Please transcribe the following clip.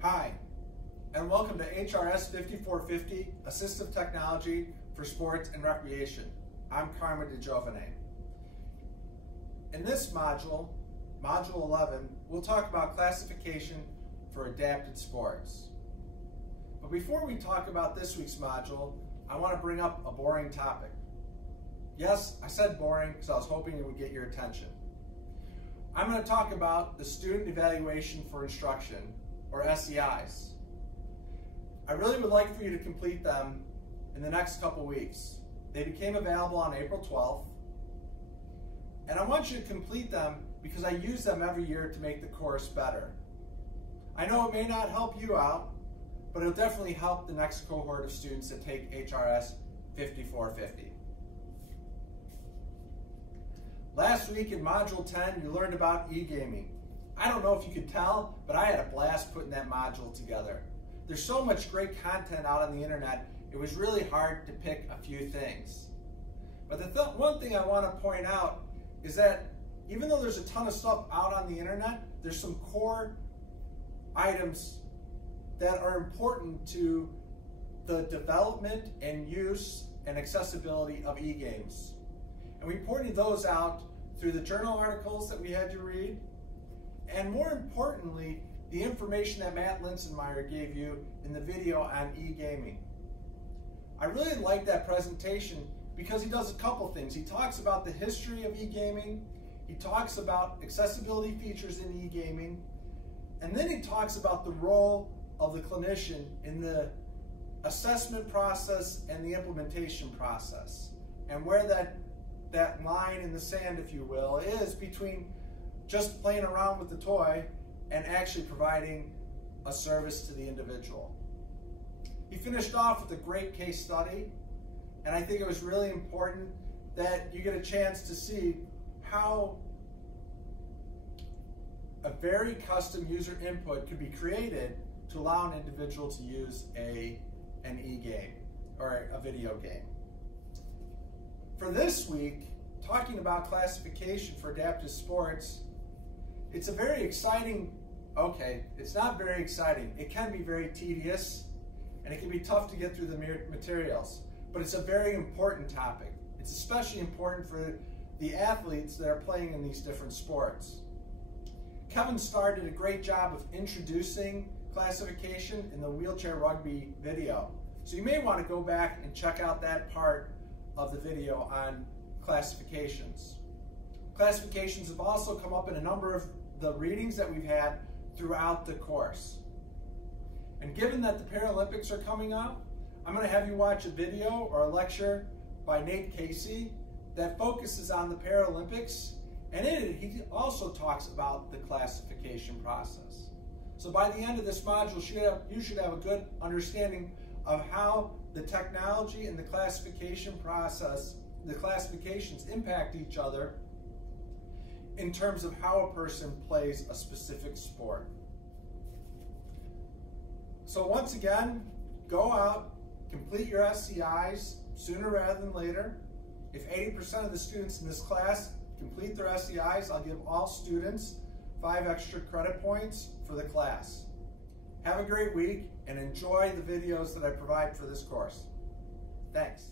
Hi, and welcome to HRS 5450, Assistive Technology for Sports and Recreation. I'm Carmen DeGiovane. In this module, Module 11, we'll talk about classification for adapted sports. But before we talk about this week's module, I want to bring up a boring topic. Yes, I said boring because I was hoping it would get your attention. I'm going to talk about the Student Evaluation for Instruction, or SEIs. I really would like for you to complete them in the next couple weeks. They became available on April 12th, and I want you to complete them because I use them every year to make the course better. I know it may not help you out, but it'll definitely help the next cohort of students that take HRS 5450. Last week in Module 10, you learned about e-gaming. I don't know if you could tell, but I had a blast putting that module together. There's so much great content out on the internet, it was really hard to pick a few things. But the one thing I want to point out is that even though there's a ton of stuff out on the internet, there's some core items that are important to the development and use and accessibility of e-games. And we pointed those out through the journal articles that we had you read, and more importantly, the information that Matt Linsenmeyer gave you in the video on e-gaming. I really like that presentation because he does a couple things. He talks about the history of e-gaming, he talks about accessibility features in e-gaming, and then he talks about the role of the clinician in the assessment process and the implementation process, and where that line in the sand, if you will, is between just playing around with the toy and actually providing a service to the individual. He finished off with a great case study, and I think it was really important that you get a chance to see how a very custom user input could be created to allow an individual to use an e-game or a video game. For this week, talking about classification for adaptive sports, it's a very exciting, it's not very exciting. It can be very tedious, and it can be tough to get through the materials, but it's a very important topic. It's especially important for the athletes that are playing in these different sports. Kevin started a great job of introducing classification in the wheelchair rugby video. So you may want to go back and check out that part of the video on classifications. Classifications have also come up in a number of the readings that we've had throughout the course. And given that the Paralympics are coming up, I'm going to have you watch a video or a lecture by Nate Casey that focuses on the Paralympics, and in it he also talks about the classification process. So by the end of this module, you should have a good understanding of how the technology and the classification process, the classifications impact each other in terms of how a person plays a specific sport. So once again, go out, complete your SEIs sooner rather than later. If 80% of the students in this class complete their SEIs, I'll give all students 5 extra credit points for the class. Have a great week and enjoy the videos that I provide for this course. Thanks.